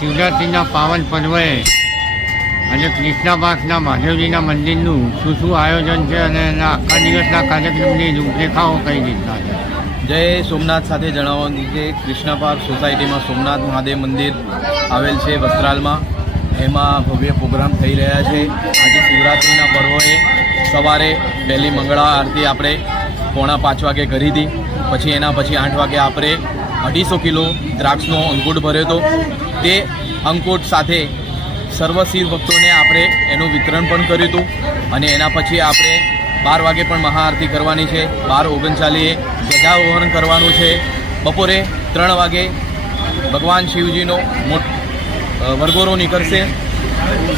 શિવરાત્રિના પાવન પર્વે આજે કૃષ્ણાપાકના મહાદેવજીના મંદિરનું શું આયોજન છે અને એના આખા દિવસના કાર્યક્રમની રૂપરેખાઓ કઈ રીતના છે? જય સોમનાથ સાથે જણાવવાનું કે કૃષ્ણ પાર્ક સોસાયટીમાં સોમનાથ મહાદેવ મંદિર આવેલ છે વસ્ત્રાલમાં. એમાં ભવ્ય પ્રોગ્રામ થઈ રહ્યા છે. આજે શિવરાત્રિના પર્વએ સવારે પહેલી મંગળા આરતી આપણે 4:45 વાગે કરી હતી. પછી એના પછી 8 વાગે આપણે 250 કિલો દ્રાક્ષનો અંકુટ ભર્યો હતો. તે અંકુટ સાથે સર્વ શિવ ભક્તોને આપણે એનું વિતરણ પણ કર્યું હતું. અને એના પછી આપણે 12 વાગે પણ મહાઆરતી કરવાની છે. 12:39 ધ્વજારોહણ કરવાનું છે. બપોરે 3 વાગે ભગવાન શિવજીનો વરઘોડો નીકળશે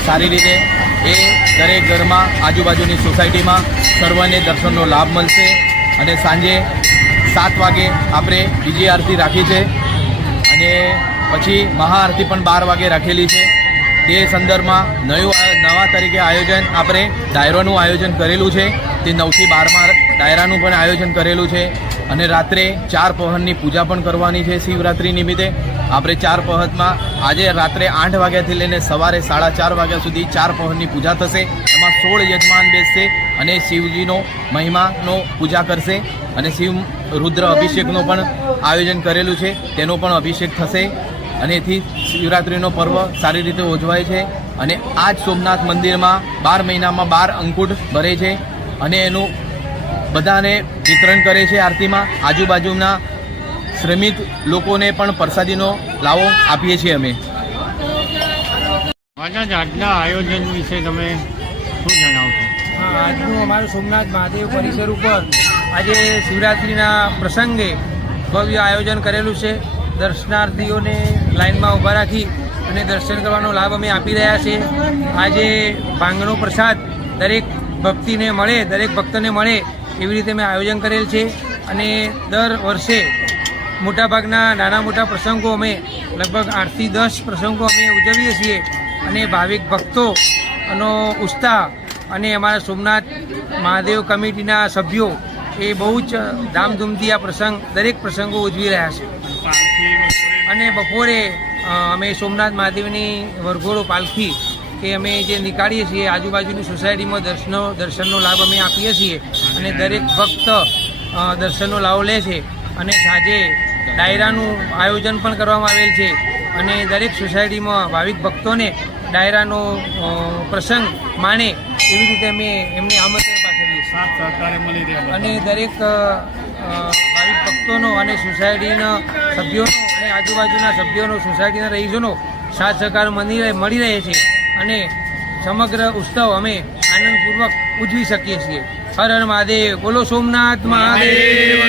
સારી રીતે. એ દરેક ઘરમાં આજુબાજુની સોસાયટીમાં સર્વને દર્શનનો લાભ મળશે. અને સાંજે 7 વાગે આપણે બીજી આરતી રાખી છે અને પછી મહાઆરતી પણ 12 વાગે રાખેલી છે. તે સંદર્ભમાં નવા તરીકે આયોજન આપણે ડાયરાનું આયોજન કરેલું છે. તે 9 થી 12 ડાયરાનું પણ આયોજન કરેલું છે. અને રાત્રે 4 પહરની પૂજા પણ કરવાની છે. શિવરાત્રિ નિમિત્તે આપણે 4 પહરમાં આજે રાત્રે 8 વાગ્યાથી લઈને સવારે 4:30 વાગ્યા સુધી 4 પહરની પૂજા થશે. એમાં 16 યજમાન બેસશે અને શિવજીનો મહિમાનો પૂજા કરશે. અને શિવ રુદ્ર અભિષેકનો પણ આયોજન કરેલું છે. તેનો પણ અભિષેક થશે. અને એથી શિવરાત્રિનો પર્વ સારી રીતે ઉજવાય છે. અને આ જ સોમનાથ મંદિરમાં 12 મહિનામાં 12 અંકુટ ભરે છે અને એનું બધાને વિતરણ કરે છે આરતીમાં. આજુબાજુના શ્રમિક લોકોને પણ પ્રસાદીનો લાવો આપીએ છીએ અમે. આજના આયોજન વિશે તમે શું જણાવશો? આજનું અમારું સોમનાથ મહાદેવ પરિસર ઉપર આજે શિવરાત્રિના પ્રસંગે ભવ્ય આયોજન કરેલું છે. દર્શનાર્થીઓને લાઇનમાં ઊભા રાખી અને દર્શન કરવાનો લાભ અમે આપી રહ્યા છીએ. આજે ભાંગનો પ્રસાદ દરેક ભક્તિને મળે, દરેક ભક્તને મળે એવી રીતે અમે આયોજન કરેલ છે. અને દર વર્ષે મોટાભાગના નાના મોટા પ્રસંગો અમે લગભગ 8 થી 10 પ્રસંગો અમે ઉજવીએ છીએ. અને ભાવિક ભક્તોનો ઉત્સાહ અને અમારા સોમનાથ મહાદેવ કમિટીના સભ્યો એ બહુ જ ધામધૂમથી આ દરેક પ્રસંગો ઉજવી રહ્યા છે. અને બપોરે અમે સોમનાથ મહાદેવની વરઘોડો પાલખી કે અમે જે નીકાળીએ છીએ આજુબાજુની સોસાયટીમાં દર્શનનો લાભ અમે આપીએ છીએ. અને દરેક ભક્ત દર્શનનો લાભ લે છે. અને સાંજે ડાયરાનું આયોજન પણ કરવામાં આવેલ છે. અને દરેક સોસાયટીમાં ભાવિક ભક્તોને ડાયરાનો પ્રસંગ માણે એવી રીતે અમે એમને આમંત્રણ પાઠવીએ છીએ. અને દરેક ભાવિક ભક્તોનો અને સોસાયટીના સભ્યોનો અને આજુબાજુના સભ્યોનો સોસાયટીના રહીશોનો સાથ સહકાર મળી રહે છે. અને સમગ્ર ઉત્સવ અમે આનંદપૂર્વક ઉજવી શકીએ છીએ. હર હર મહાદેવ. બોલો સોમનાથ મહાદેવ.